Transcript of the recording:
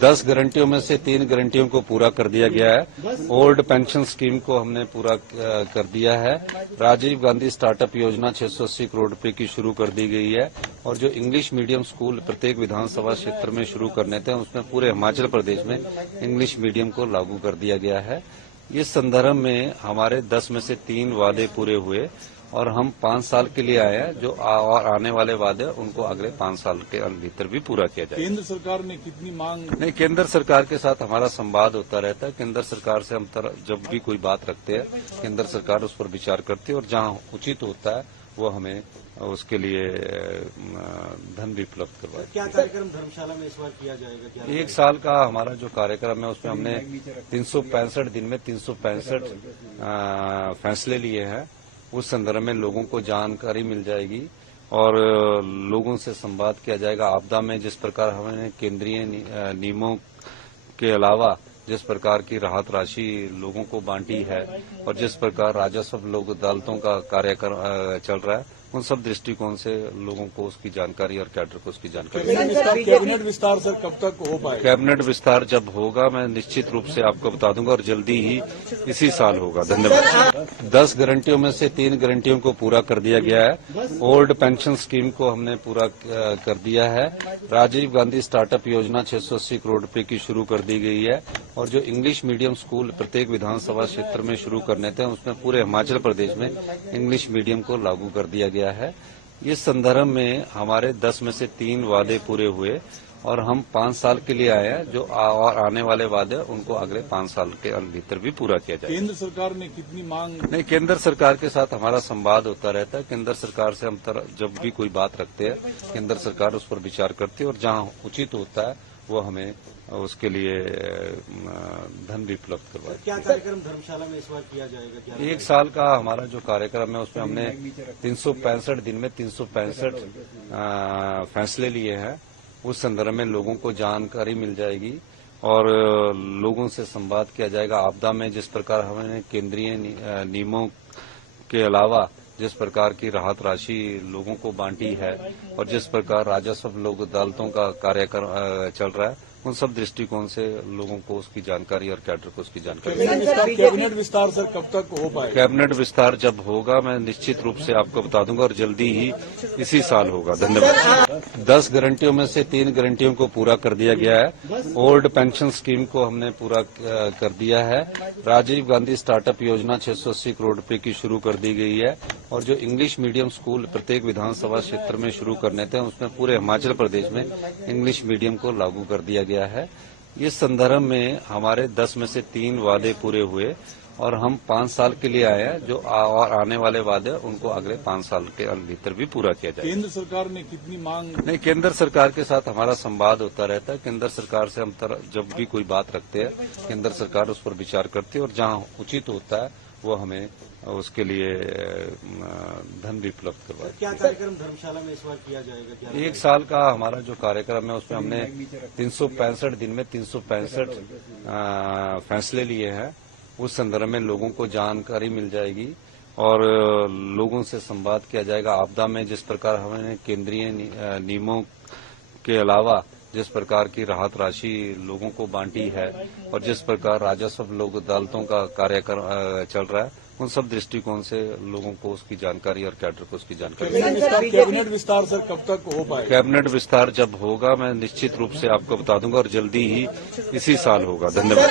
10 गारंटियों में से 3 गारंटियों को पूरा कर दिया गया है। ओल्ड पेंशन स्कीम को हमने पूरा कर दिया है। राजीव गांधी स्टार्टअप योजना 680 करोड़ रुपए की शुरू कर दी गई है और जो इंग्लिश मीडियम स्कूल प्रत्येक विधानसभा क्षेत्र में शुरू करने थे उसमें पूरे हिमाचल प्रदेश में इंग्लिश मीडियम को लागू कर दिया गया है। इस संदर्भ में हमारे 10 में से 3 वादे पूरे हुए और हम 5 साल के लिए आए हैं। जो और आने वाले वादे उनको अगले 5 साल के भीतर भी पूरा किया जाए। केंद्र सरकार ने कितनी मांग? नहीं, केंद्र सरकार के साथ हमारा संवाद होता रहता है। केंद्र सरकार से हम जब भी कोई बात रखते हैं केंद्र सरकार उस पर विचार करती है और जहां उचित होता है वो हमें उसके लिए धन भी उपलब्ध करवाए। क्या कार्यक्रम धर्मशाला में इस बार किया जाएगा? क्या 1 साल का हमारा जो कार्यक्रम है उसमें हमने 365 दिन में 365 फैसले लिए हैं। उस संदर्भ में लोगों को जानकारी मिल जाएगी और लोगों से संवाद किया जाएगा। आपदा में जिस प्रकार हमने केंद्रीय नियमों के अलावा जिस प्रकार की राहत राशि लोगों को बांटी है और जिस प्रकार राजस्व लोक अदालतों का कार्यक्रम चल रहा है उन सब दृष्टिकोण से लोगों को उसकी जानकारी और कैडर को उसकी जानकारी। कैबिनेट विस्तार सर कब तक हो पाएगा? कैबिनेट विस्तार जब होगा मैं निश्चित रूप से आपको बता दूंगा और जल्दी ही इसी साल होगा। धन्यवाद। 10 गारंटियों में से 3 गारंटियों को पूरा कर दिया गया है। ओल्ड पेंशन स्कीम को हमने पूरा कर दिया है। राजीव गांधी स्टार्टअप योजना 680 करोड़ रुपए की शुरू कर दी गई है और जो इंग्लिश मीडियम स्कूल प्रत्येक विधानसभा क्षेत्र में शुरू करने थे उसमें पूरे हिमाचल प्रदेश में इंग्लिश मीडियम को लागू कर दिया गया है। इस संदर्भ में हमारे 10 में से 3 वादे पूरे हुए और हम 5 साल के लिए आए हैं। जो और आने वाले वादे उनको अगले 5 साल के भीतर भी पूरा किया जाए। केंद्र सरकार ने कितनी मांग? नहीं, केंद्र सरकार के साथ हमारा संवाद होता रहता है। केंद्र सरकार से हम जब भी कोई बात रखते हैं केंद्र सरकार उस पर विचार करती है और जहां उचित होता है वो हमें उसके लिए धन भी उपलब्ध करवाए। क्या कार्यक्रम धर्मशाला में इस बार किया जाएगा? क्या 1 साल का हमारा जो कार्यक्रम है उसमें हमने 365 दिन में 365 फैसले लिए हैं। उस संदर्भ में लोगों को जानकारी मिल जाएगी और लोगों से संवाद किया जाएगा। आपदा में जिस प्रकार हमने केंद्रीय नियमों के अलावा जिस प्रकार की राहत राशि लोगों को बांटी है और जिस प्रकार राजस्व लोक अदालतों का कार्यक्रम चल रहा है उन सब दृष्टिकोण से लोगों को उसकी जानकारी और कैडर को उसकी जानकारी। कैबिनेट विस्तार सर कब तक हो पाएगा? कैबिनेट विस्तार जब होगा मैं निश्चित रूप से आपको बता दूंगा और जल्दी ही इसी साल होगा। धन्यवाद। 10 गारंटियों में से 3 गारंटियों को पूरा कर दिया गया है। ओल्ड पेंशन स्कीम को हमने पूरा कर दिया है। राजीव गांधी स्टार्टअप योजना 680 करोड़ रुपए की शुरू कर दी गई है और जो इंग्लिश मीडियम स्कूल प्रत्येक विधानसभा क्षेत्र में शुरू करने थे उसमें पूरे हिमाचल प्रदेश में इंग्लिश मीडियम को लागू कर दिया गया है। इस संदर्भ में हमारे 10 में से 3 वादे पूरे हुए और हम 5 साल के लिए आए हैं। जो और आने वाले वादे उनको अगले 5 साल के भीतर भी पूरा किया जाए। केंद्र सरकार ने कितनी मांग? नहीं, केंद्र सरकार के साथ हमारा संवाद होता रहता है। केंद्र सरकार से हम जब भी कोई बात रखते हैं केंद्र सरकार उस पर विचार करती है और जहां उचित होता है वो हमें उसके लिए धन भी उपलब्ध करवाए। क्या कार्यक्रम धर्मशाला में इस बार किया जाएगा? क्या 1 साल का हमारा जो कार्यक्रम है उसमें हमने 365 दिन में 365 फैसले लिए हैं। उस संदर्भ में लोगों को जानकारी मिल जाएगी और लोगों से संवाद किया जाएगा। आपदा में जिस प्रकार हमने केंद्रीय नियमों के अलावा जिस प्रकार की राहत राशि लोगों को बांटी है और जिस प्रकार राजस्व लोक अदालतों का कार्यक्रम चल रहा है उन सब दृष्टिकोण से लोगों को उसकी जानकारी और कैडर को उसकी जानकारी। कैबिनेट विस्तार सर कब तक हो पाएगा? कैबिनेट विस्तार जब होगा मैं निश्चित रूप से आपको बता दूंगा और जल्दी ही इसी साल होगा। धन्यवाद।